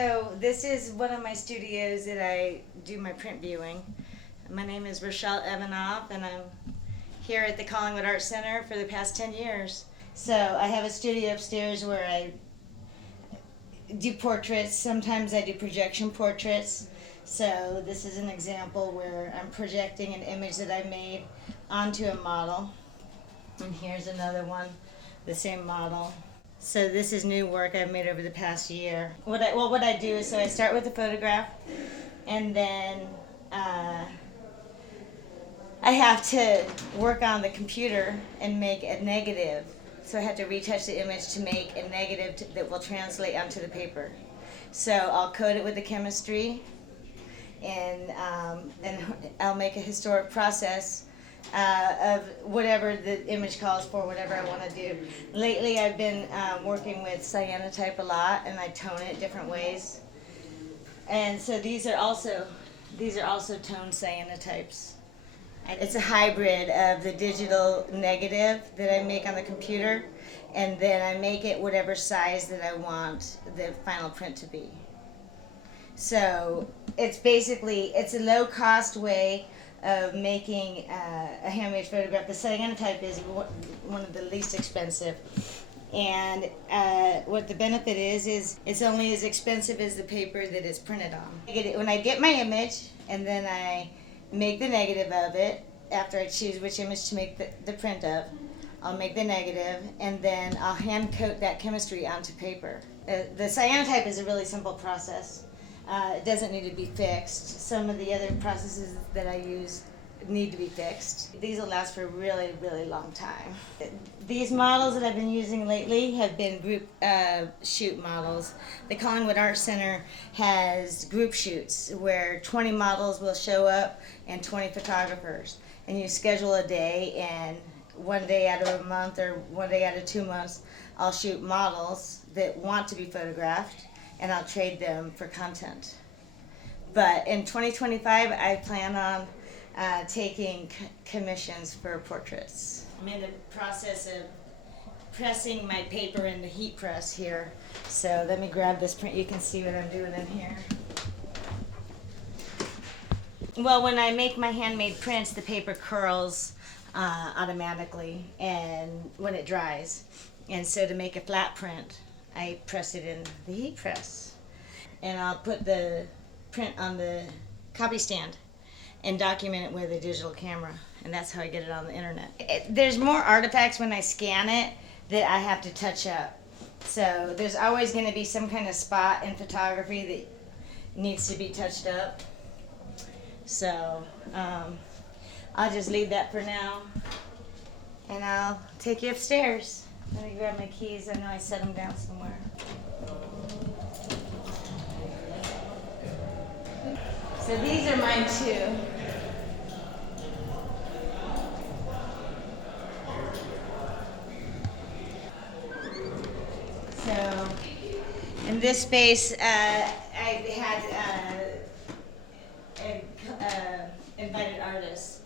So this is one of my studios that I do my print viewing. My name is Rachelle Evanoff, and I'm here at the Collingwood Arts Center for the past 10 years. So I have a studio upstairs where I do portraits. Sometimes I do projection portraits. So this is an example where I'm projecting an image that I made onto a model. And here's another one, the same model. So this is new work I've made over the past year. What I do is, so I start with a photograph, and then I have to work on the computer and make a negative. So I have to retouch the image to make a negative that will translate onto the paper. So I'll coat it with the chemistry, and I'll make a historic process of whatever the image calls for, whatever I want to do. Lately I've been working with cyanotype a lot, and I tone it different ways. And so these are also toned cyanotypes. It's a hybrid of the digital negative that I make on the computer, and then I make it whatever size that I want the final print to be. So it's a low cost way of making a handmade photograph. The cyanotype is one of the least expensive. And what the benefit is it's only as expensive as the paper that it's printed on. When I get my image, and then I make the negative of it, after I choose which image to make the print of, I'll make the negative, and then I'll hand coat that chemistry onto paper. The cyanotype is a really simple process. It doesn't need to be fixed. Some of the other processes that I use need to be fixed. These will last for a really, really long time. These models that I've been using lately have been group shoot models. The Collingwood Arts Center has group shoots where 20 models will show up and 20 photographers. And you schedule a day, and one day out of a month or one day out of 2 months, I'll shoot models that want to be photographed, and I'll trade them for content. But in 2025, I plan on taking commissions for portraits. I'm in the process of pressing my paper in the heat press here. So let me grab this print. You can see what I'm doing in here. Well, when I make my handmade prints, the paper curls automatically, and when it dries. And so to make a flat print, I press it in the heat press. And I'll put the print on the copy stand and document it with a digital camera. And that's how I get it on the internet. There's more artifacts when I scan it that I have to touch up. So there's always going to be some kind of spot in photography that needs to be touched up. So I'll just leave that for now, and I'll take you upstairs. Let me grab my keys. I know I set them down somewhere. So these are mine too. So in this space, I had invited artists.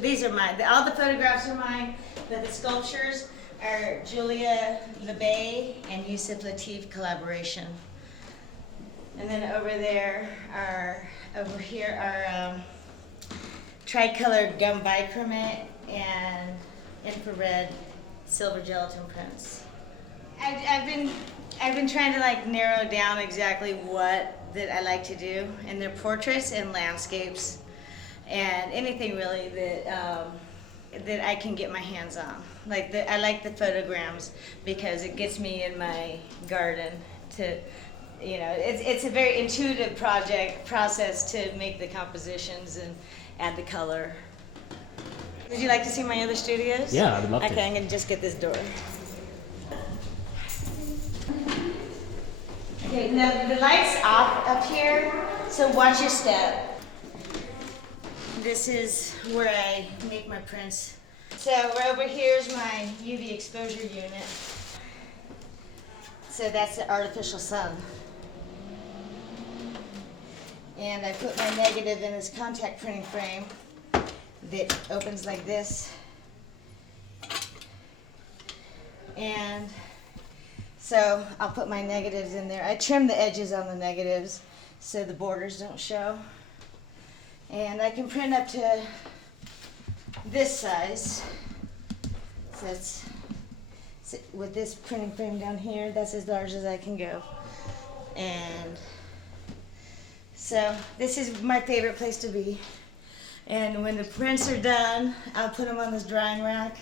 These are mine. All the photographs are mine, but the sculptures are Julia LeBay and Yusuf Latif collaboration. And then over here are tricolored gum bichromate and infrared silver gelatin prints. I've been trying to narrow down exactly what that I like to do, and they're portraits and landscapes, and anything really that I can get my hands on. I like the photograms because it gets me in my garden to, it's a very intuitive process to make the compositions and add the color. Would you like to see my other studios? Yeah, I'd love to. Okay, I'm gonna just get this door. Okay, now the light's off up here, so watch your step. This is where I make my prints. So right over here is my UV exposure unit. So that's the artificial sun. And I put my negative in this contact printing frame that opens like this. And So I'll put my negatives in there. I trim the edges on the negatives so the borders don't show. And I can print up to this size. So that's, with this printing frame down here, that's as large as I can go. And so this is my favorite place to be. And when the prints are done, I'll put them on this drying rack.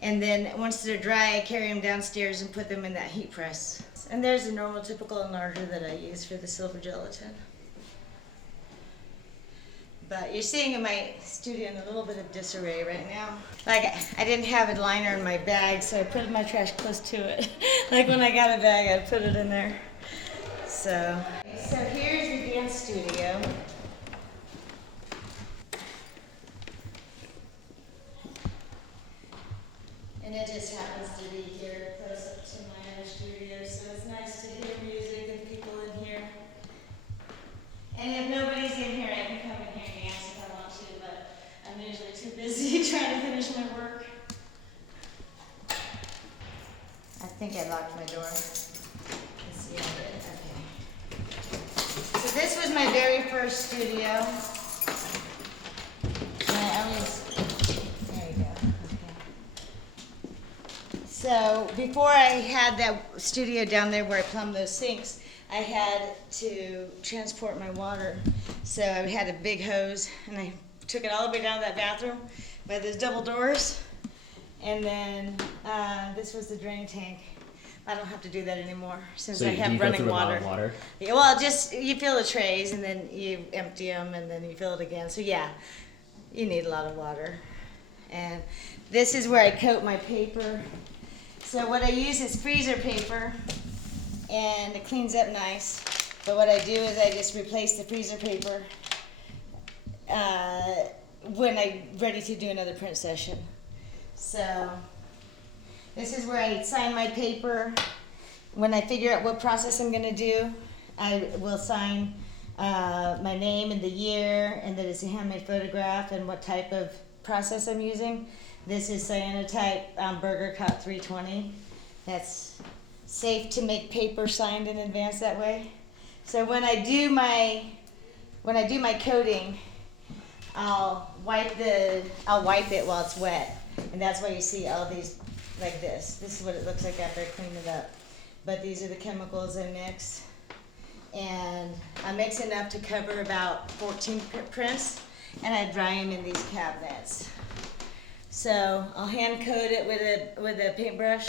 And then once they're dry, I carry them downstairs and put them in that heat press. And there's a normal typical enlarger that I use for the silver gelatin. But you're seeing in my studio in a little bit of disarray right now. Like, I didn't have a liner in my bag, so I put my trash close to it. Like when I got a bag, I put it in there. So here's the dance studio. And it just happens to be here close up to my other studio, so it's nice to hear music and people in here. And if nobody's in here, I can come in here and dance if I want to, but I'm usually too busy trying to finish my work. I think I locked my door. Let's see, I did. Okay. So this was my very first studio. There you go. Okay. So before I had that studio down there where I plumbed those sinks, I had to transport my water. So I had a big hose and I took it all the way down to that bathroom by those double doors. And then this was the drain tank. I don't have to do that anymore since I have running water. Yeah, well, just you fill the trays and then you empty them and then you fill it again. So yeah, you need a lot of water. And this is where I coat my paper. So what I use is freezer paper, and it cleans up nice. But what I do is I just replace the freezer paper when I'm ready to do another print session. So this is where I sign my paper. When I figure out what process I'm going to do, I will sign my name and the year, and that it's a handmade photograph and what type of process I'm using. This is cyanotype Burger Cup 320. That's safe to make paper signed in advance that way. So when I do my coating, I'll wipe it while it's wet, and that's why you see all these like this. This is what it looks like after I clean it up. But these are the chemicals I mix, and I mix enough to cover about 14 prints, and I dry them in these cabinets. So I'll hand coat it with a paintbrush,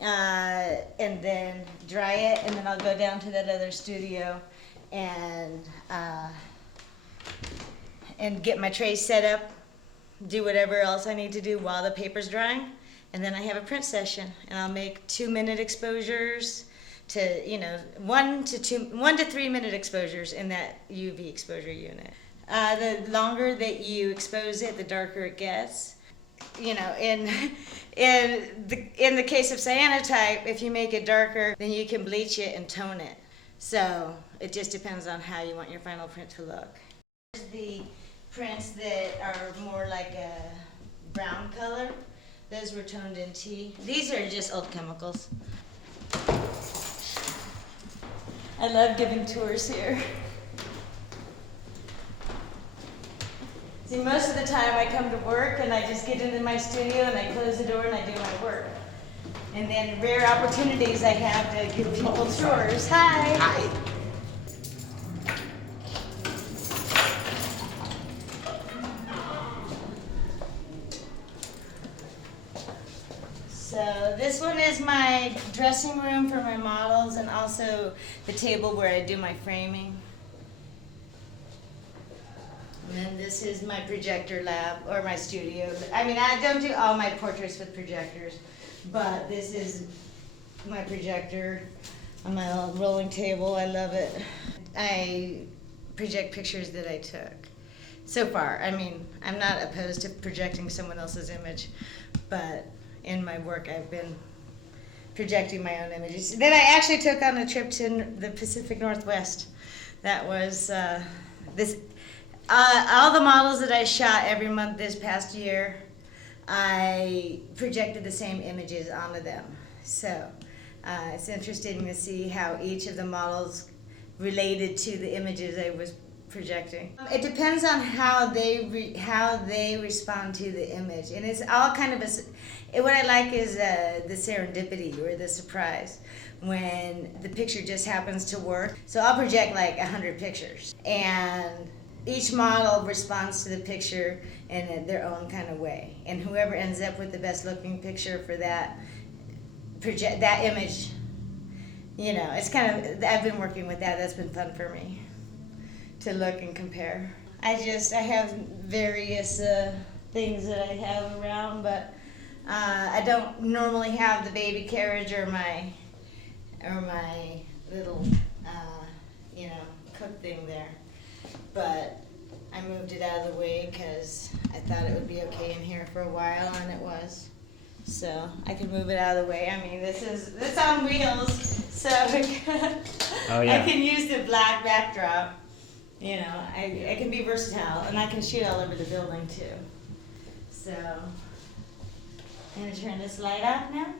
and then dry it, and then I'll go down to that other studio and get my trays set up, do whatever else I need to do while the paper's drying, and then I have a print session, and I'll make 2-minute exposures to 1 to 3 minute exposures in that UV exposure unit. The longer that you expose it, the darker it gets. In the case of cyanotype, if you make it darker, then you can bleach it and tone it. So it just depends on how you want your final print to look. The prints that are more like a brown color, those were toned in tea. These are just old chemicals. I love giving tours here. See, most of the time I come to work and I just get into my studio and I close the door and I do my work. And then rare opportunities I have to give people tours. Hi. Hi. So this one is my dressing room for my models, and also the table where I do my framing. And then this is my projector lab, or my studio. I mean, I don't do all my portraits with projectors, but this is my projector on my little rolling table. I love it. I project pictures that I took. So far, I mean, I'm not opposed to projecting someone else's image, but in my work I've been projecting my own images. Then I actually took on a trip to the Pacific Northwest. That was all the models that I shot every month this past year, I projected the same images onto them. So It's interesting to see how each of the models related to the images I was projecting. It depends on how they respond to the image, and it's all kind of what I like is the serendipity or the surprise when the picture just happens to work. So I'll project like 100 pictures, and each model responds to the picture in their own kind of way, and whoever ends up with the best looking picture for that image, it's kind of, I've been working with that. That's been fun for me to look and compare. I have various things that I have around, but I don't normally have the baby carriage or my little cook thing there. But I moved it out of the way because I thought it would be okay in here for a while, and it was. So I could move it out of the way. I mean, this on wheels, so Oh, yeah. I can use the black backdrop. I can be versatile, and I can shoot all over the building too. So I'm gonna turn this light off now.